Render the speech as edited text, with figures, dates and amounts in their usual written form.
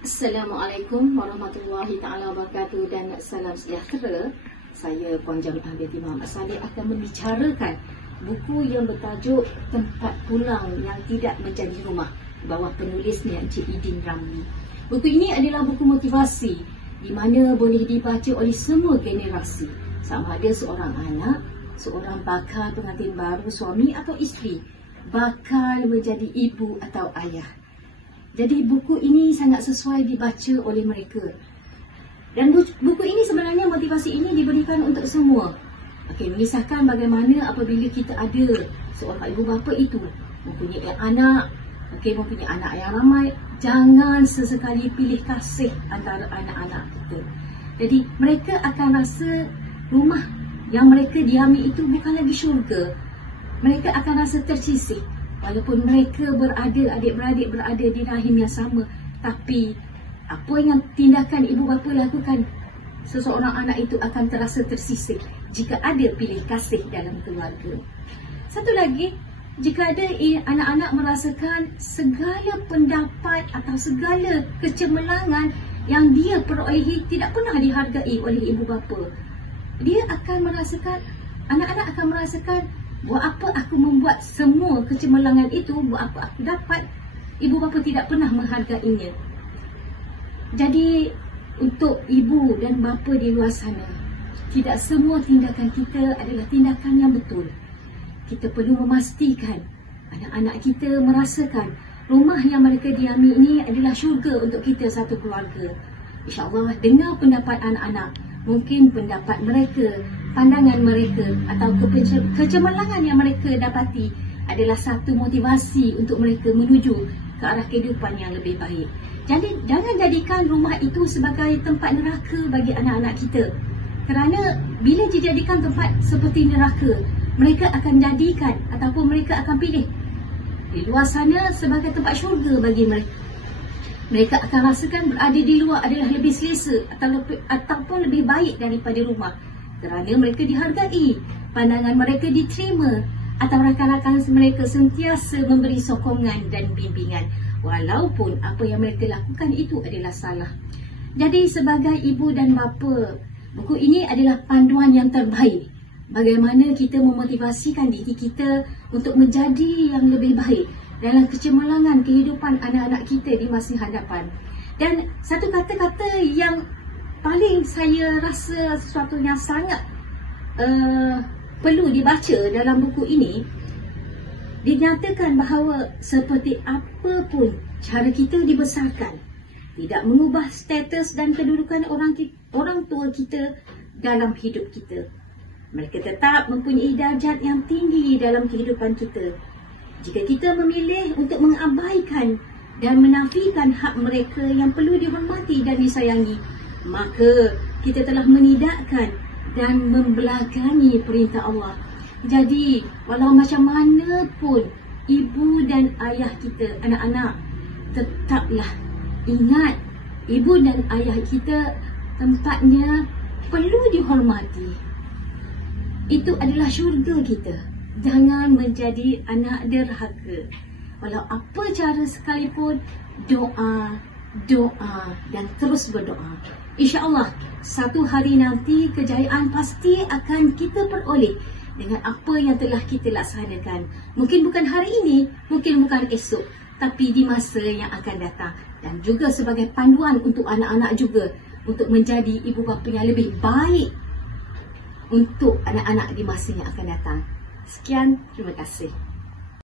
Assalamualaikum warahmatullahi taala wabarakatuh dan salam sejahtera. Saya Puan Jami'ah binti Muhammad Saleh akan membicarakan buku yang bertajuk Tempat Pulang yang Tidak Menjadi Rumah, bawah penulisnya Encik Idin Ramli. Buku ini adalah buku motivasi di mana boleh dibaca oleh semua generasi, sama ada seorang anak, seorang bakal pengantin baru, suami atau isteri, bakal menjadi ibu atau ayah. Jadi buku ini sangat sesuai dibaca oleh mereka. Dan buku ini sebenarnya motivasi ini diberikan untuk semua. Mengisahkan bagaimana apabila kita ada seorang ibu bapa itu mempunyai anak, mempunyai anak yang ramai, jangan sesekali pilih kasih antara anak-anak kita. Jadi mereka akan rasa rumah yang mereka diami itu bukan lagi syurga. Mereka akan rasa tersisih. Walaupun mereka adik-beradik berada di rahim yang sama, tapi apa yang tindakan ibu bapa lakukan, seseorang anak itu akan terasa tersisih jika ada pilih kasih dalam keluarga. Satu lagi, jika ada anak-anak merasakan segala pendapat atau segala kecemerlangan yang dia perolehi tidak pernah dihargai oleh ibu bapa, dia akan merasakan, anak-anak akan merasakan, buat apa aku membuat semua kecemerlangan itu, buat apa aku dapat, ibu bapa tidak pernah menghargainya. Jadi untuk ibu dan bapa di luar sana, tidak semua tindakan kita adalah tindakan yang betul. Kita perlu memastikan anak-anak kita merasakan rumah yang mereka diami ini adalah syurga untuk kita satu keluarga. InsyaAllah dengar pendapat anak-anak, mungkin pendapat mereka, pandangan mereka atau kecemerlangan yang mereka dapati adalah satu motivasi untuk mereka menuju ke arah kehidupan yang lebih baik. Jadi jangan jadikan rumah itu sebagai tempat neraka bagi anak-anak kita. Kerana bila dijadikan tempat seperti neraka, mereka akan jadikan ataupun mereka akan pilih di luar sana sebagai tempat syurga bagi mereka. Mereka akan rasakan berada di luar adalah lebih selesa ataupun lebih baik daripada rumah. Kerana mereka dihargai, pandangan mereka diterima, atau rakan-rakan mereka sentiasa memberi sokongan dan bimbingan, walaupun apa yang mereka lakukan itu adalah salah. Jadi sebagai ibu dan bapa, buku ini adalah panduan yang terbaik bagaimana kita memotivasikan diri kita untuk menjadi yang lebih baik dalam kecemerlangan kehidupan anak-anak kita di masa hadapan. Dan satu kata-kata yang paling saya rasa sesuatu yang sangat perlu dibaca dalam buku ini, dinyatakan bahawa seperti apapun cara kita dibesarkan, tidak mengubah status dan kedudukan orang tua kita dalam hidup kita. Mereka tetap mempunyai darjat yang tinggi dalam kehidupan kita. Jika kita memilih untuk mengabaikan dan menafikan hak mereka yang perlu dihormati dan disayangi, maka kita telah menidakkan dan membelakangi perintah Allah. Jadi, walau macam mana pun ibu dan ayah kita, anak-anak, tetaplah ingat ibu dan ayah kita tempatnya perlu dihormati. Itu adalah syurga kita. Jangan menjadi anak derhaka. Walau apa cara sekalipun, doa dan terus berdoa. InsyaAllah satu hari nanti kejayaan pasti akan kita peroleh dengan apa yang telah kita laksanakan. Mungkin bukan hari ini, mungkin bukan esok, tapi di masa yang akan datang. Dan juga sebagai panduan untuk anak-anak juga, untuk menjadi ibu bapa yang lebih baik untuk anak-anak di masa yang akan datang. Sekian, terima kasih.